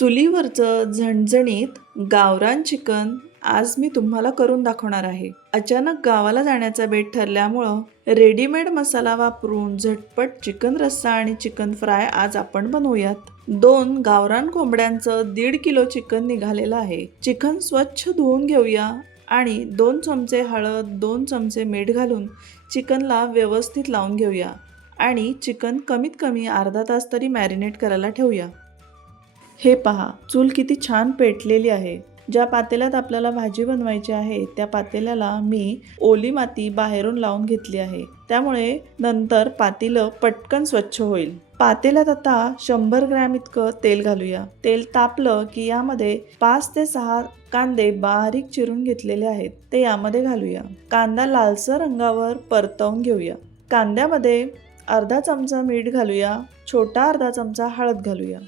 चुलीवरचं झणझणीत गावरान चिकन आज मी तुम्हाला करून दाखवणार आहे. अचानक गावाला जाण्याचा बेत ठरल्यामुळं रेडीमेड मसाला वापरून झटपट चिकन रस्सा आणि चिकन फ्राय आज आपण बनवूयात. 2 गावरान कोंबड्यांचं 1.5 किलो चिकन निघालेलं आहे. चिकन स्वच्छ धुवून घेऊया आणि 2 चमचे हळद, 2 चमचे मीठ घालून चिकनला व्यवस्थित लावून घेऊया आणि चिकन कमीत कमी अर्धा तास तरी मॅरिनेट करायला ठेवूया. हे पहा, चूल किती छान पेटलेली आहे. ज्या पातेल्यात आपल्याला भाजी बनवायची आहे त्या पातेल्याला मी ओली माती बाहेरून लावून घेतली आहे. त्यामुळे नंतर पातेलं पटकन स्वच्छ होईल. पातेल्यात आता 100 ग्रॅम इतकं तेल घालूया. तेल तापलं की यामध्ये 5 ते 6 कांदे बारीक चिरून घेतलेले आहेत ते यामध्ये घालूया. कांदा लालसर रंगावर परतवून घेऊया. कांद्यामध्ये अर्धा चमचा मीठ घालूया. छोटा अर्धा चमचा हळद घालूया.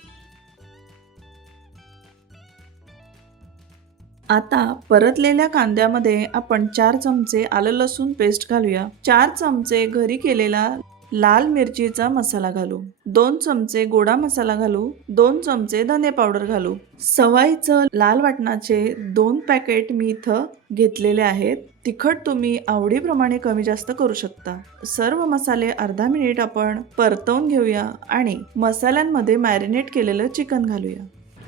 आता परतलेल्या कांद्यामध्ये आपण 4 चमचे आलं लसूण पेस्ट घालूया. 4 चमचे घरी केलेला लाल मिरचीचा मसाला घालू. 2 चमचे गोडा मसाला घालू. 2 चमचे धने पावडर घालू. सवाईचं लाल वाटणाचे 2 पॅकेट मी इथं घेतलेले आहेत. तिखट तुम्ही आवडीप्रमाणे कमी जास्त करू शकता. सर्व मसाले अर्धा मिनिट आपण परतवून घेऊया आणि मसाल्यांमध्ये मॅरिनेट केलेलं चिकन घालूया.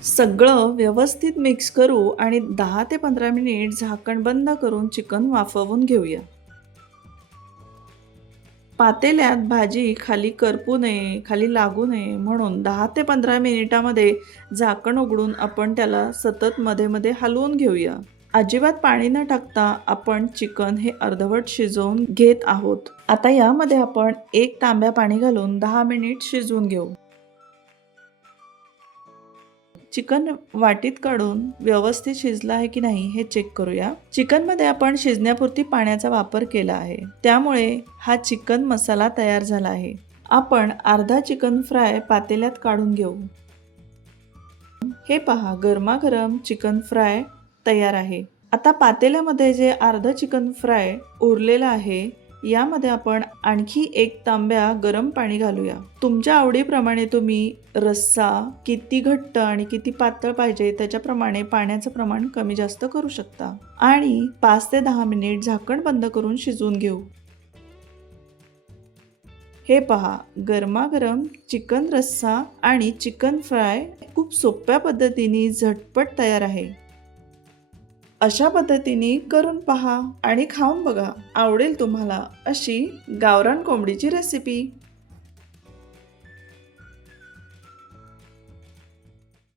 सगळं व्यवस्थित मिक्स करू आणि 10 ते 15 मिनिट झाकण बंद करून चिकन वाफवून घेऊया. पातेल्यात भाजी खाली करपू नये, खाली लागू नये म्हणून 10 ते 15 मिनिटामध्ये झाकण उघडून आपण त्याला सतत मध्ये मध्ये हलवून घेऊया. अजिबात पाणी न टाकता आपण चिकन हे अर्धवट शिजवून घेत आहोत. आता यामध्ये आपण 1 तांब्या पाणी घालून 10 मिनिट शिजवून घेऊ. चिकन वाटीत काढून व्यवस्थित शिजलं आहे की नाही हे चेक करूया. चिकनमध्ये आपण शिजण्यापुरती पाण्याचा वापर केला आहे. त्यामुळे हा चिकन मसाला तयार झाला आहे. आपण अर्धा चिकन फ्राय पातेल्यात काढून घेऊ. हे पहा, गरमागरम चिकन फ्राय तयार आहे. आता पातेल्यामध्ये जे अर्धा चिकन फ्राय उरलेलं आहे यामध्ये आपण आणखी 1 तांब्या गरम पाणी घालूया. तुमच्या आवडीप्रमाणे तुम्ही रस्सा किती घट्ट आणि किती पातळ पाहिजे त्याच्याप्रमाणे पाण्याचं प्रमाण कमी जास्त करू शकता आणि 5 ते 10 मिनिट झाकण बंद करून शिजवून घेऊ. हे पहा, गरमागरम चिकन रस्सा आणि चिकन फ्राय खूप सोप्या पद्धतीने झटपट तयार आहे. अशा पद्धतीने करून पहा आणि खाऊन बघा. आवडेल तुम्हाला अशी गावरान कोंबडीची रेसिपी.